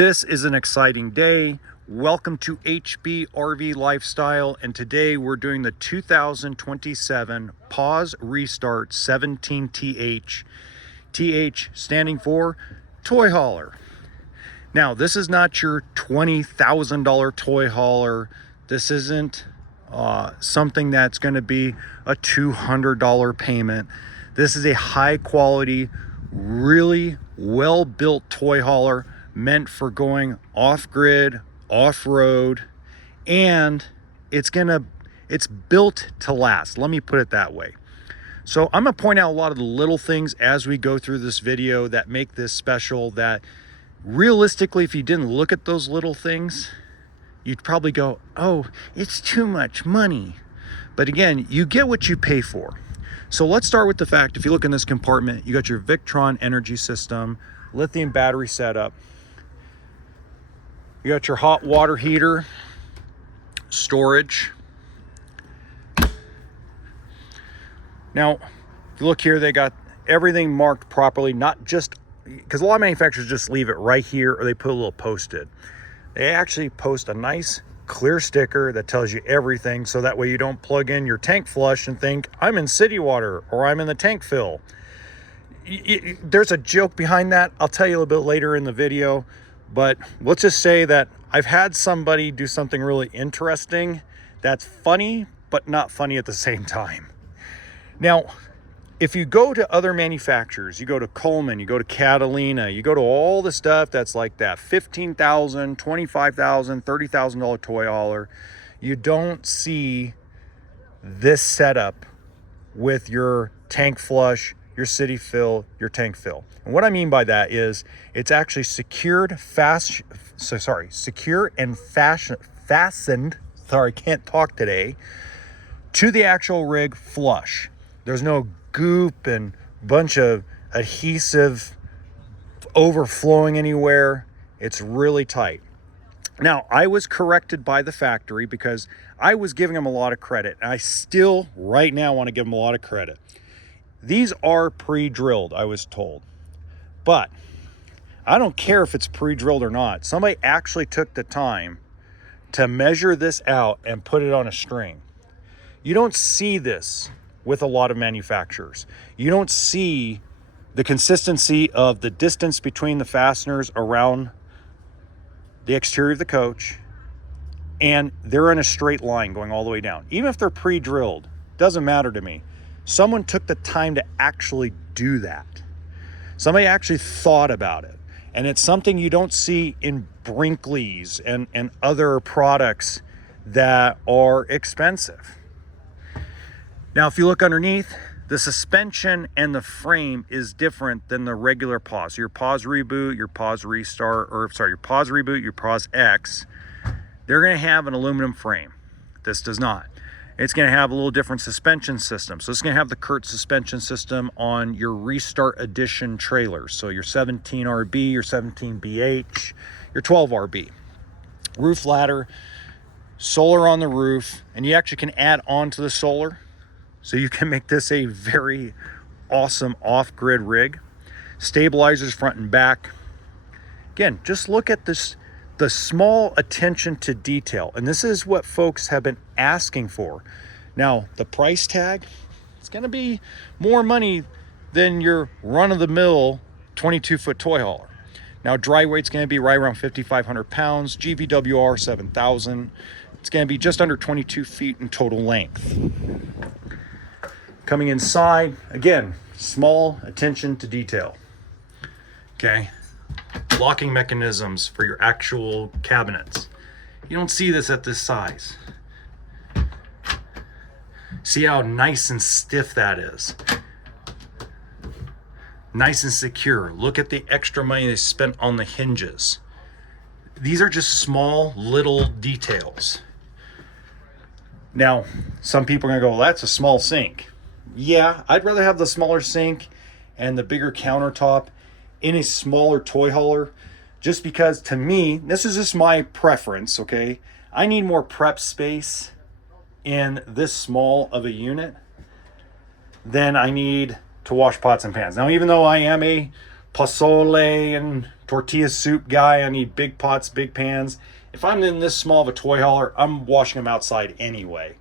This is an exciting day. Welcome to HB RV Lifestyle, and today we're doing the 2027 Pause R17TH. TH standing for toy hauler. Now, this is not your $20,000 toy hauler. This isn't something that's going to be a $200 payment. This is a high quality, really well built toy hauler meant for going off-grid, off-road, and it's built to last. Let me put it that way. So I'm gonna point out a lot of the little things as we go through this video that make this special, that realistically, if you didn't look at those little things, you'd probably go, oh, it's too much money. But again, you get what you pay for. So let's start with the fact, if you look in this compartment, you got your Victron energy system, lithium battery setup. You got your hot water heater, storage. Now, if you look here, they got everything marked properly, not just, because a lot of manufacturers just leave it right here or they put a little post-it. They actually post a nice clear sticker that tells you everything, so that way you don't plug in your tank flush and think, I'm in city water or I'm in the tank fill. There's a joke behind that. I'll tell you a little bit later in the video. But let's just say that I've had somebody do something really interesting that's funny, but not funny at the same time. Now, if you go to other manufacturers, you go to Coleman, you go to Catalina, you go to all the stuff that's like that $15,000, $25,000, $30,000 toy hauler, you don't see this setup with your tank flush, your city fill, your tank fill. And what I mean by that is it's actually secure and fastened, sorry, can't talk today, to the actual rig flush. There's no goop and bunch of adhesive overflowing anywhere. It's really tight. Now, I was corrected by the factory because I was giving them a lot of credit. And I still, right now, want to give them a lot of credit. These are pre-drilled, I was told. But I don't care if it's pre-drilled or not. Somebody actually took the time to measure this out and put it on a string. You don't see this with a lot of manufacturers. You don't see the consistency of the distance between the fasteners around the exterior of the coach, and they're in a straight line going all the way down. Even if they're pre-drilled, doesn't matter to me. Someone took the time to actually do that. Somebody actually thought about it. And it's something you don't see in Brinkley's and other products that are expensive. Now, if you look underneath, the suspension and the frame is different than the regular Pause. Your Pause Reboot, your Pause Restart, your Pause Reboot, your Pause X, they're gonna have an aluminum frame. This does not. It's going to have a little different suspension system. So it's going to have the Kurt suspension system on your Restart Edition trailers. So your 17RB, your 17BH, your 12RB. Roof ladder, solar on the roof, and you actually can add on to the solar. So you can make this a very awesome off-grid rig. Stabilizers front and back. Again, just look at this, the small attention to detail. And this is what folks have been asking for. Now, the price tag, it's going to be more money than your run-of-the-mill 22-foot toy hauler. Now, dry weight's going to be right around 5,500 pounds, GVWR 7,000. It's going to be just under 22 feet in total length. Coming inside, again, small attention to detail. Okay. Locking mechanisms for your actual cabinets. You don't see this at this size. See how nice and stiff that is. Nice and secure. Look at the extra money they spent on the hinges. These are just small little details. Now, some people are gonna go, well, that's a small sink. Yeah, I'd rather have the smaller sink and the bigger countertop in a smaller toy hauler, just because, to me, this is just my preference, okay? I need more prep space in this small of a unit than I need to wash pots and pans. Now, even though I am a pozole and tortilla soup guy. I need big pots, big pans. If I'm in this small of a toy hauler, I'm washing them outside anyway.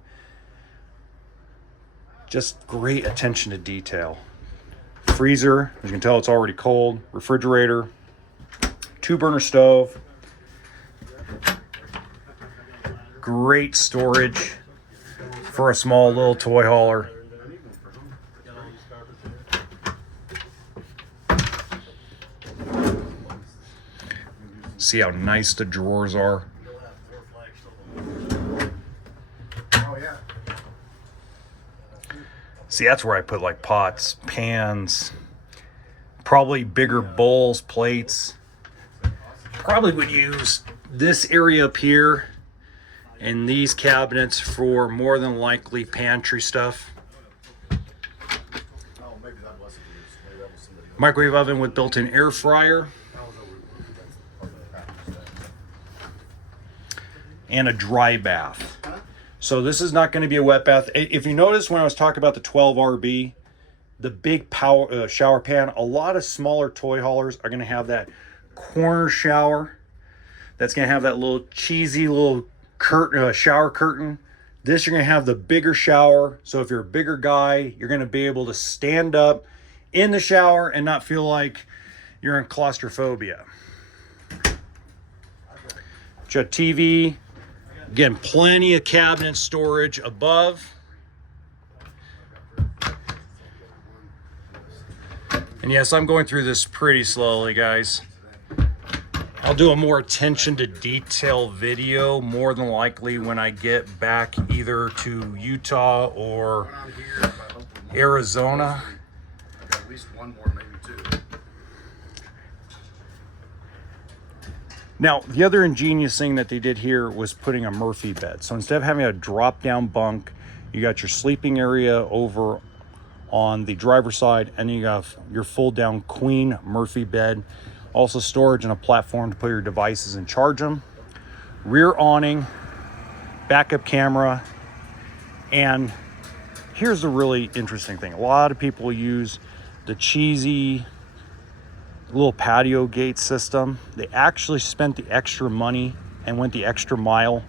Just great attention to detail. Freezer, as you can tell, it's already cold. Refrigerator, 2-burner stove. Great storage for a small little toy hauler. See how nice the drawers are. See, that's where I put like pots, pans, probably bigger bowls, plates. Probably would use this area up here and these cabinets for more than likely pantry stuff. Microwave oven with built-in air fryer. And a dry bath. So this is not going to be a wet bath. If you notice when I was talking about the 12RB, the big power shower pan, a lot of smaller toy haulers are going to have that corner shower. That's going to have that little cheesy little curtain, shower curtain. This, you're going to have the bigger shower. So if you're a bigger guy, you're going to be able to stand up in the shower and not feel like you're in claustrophobia. Got TV. Again, plenty of cabinet storage above. And yes, I'm going through this pretty slowly, guys. I'll do a more attention to detail video more than likely when I get back either to Utah or Arizona. At least one more, maybe two. Now, the other ingenious thing that they did here was putting a Murphy bed. So instead of having a drop-down bunk, you got your sleeping area over on the driver's side, and you got your full-down queen Murphy bed. Also storage and a platform to put your devices and charge them. Rear awning, backup camera, and here's the really interesting thing. A lot of people use the cheesy little patio gate system. They actually spent the extra money and went the extra mile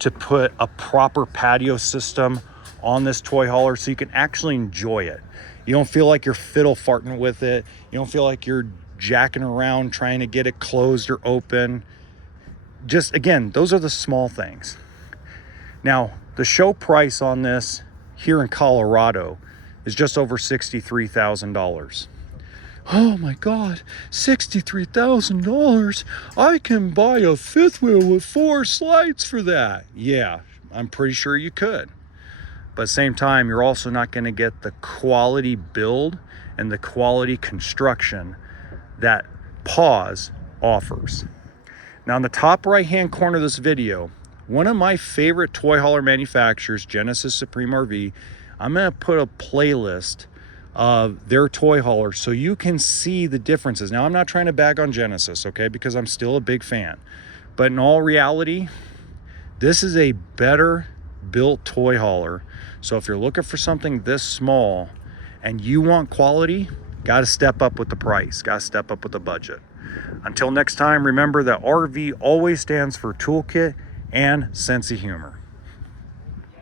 to put a proper patio system on this toy hauler so you can actually enjoy it. You don't feel like you're fiddle farting with it. You don't feel like you're jacking around trying to get it closed or open. Just, again, those are the small things. Now, the show price on this here in Colorado is just over $63,000. Oh my God, $63,000. I can buy a fifth wheel with 4 slides for that. Yeah, I'm pretty sure you could. But at the same time, you're also not going to get the quality build and the quality construction that Pause offers. Now, in the top right-hand corner of this video, one of my favorite toy hauler manufacturers, Genesis Supreme RV, I'm going to put a playlist of their toy hauler so you can see the differences. Now, I'm not trying to bag on Genesis, okay, because I'm still a big fan. But in all reality, this is a better built toy hauler. So if you're looking for something this small and you want quality, got to step up with the price, got to step up with the budget. Until next time, remember that RV always stands for toolkit and sense of humor.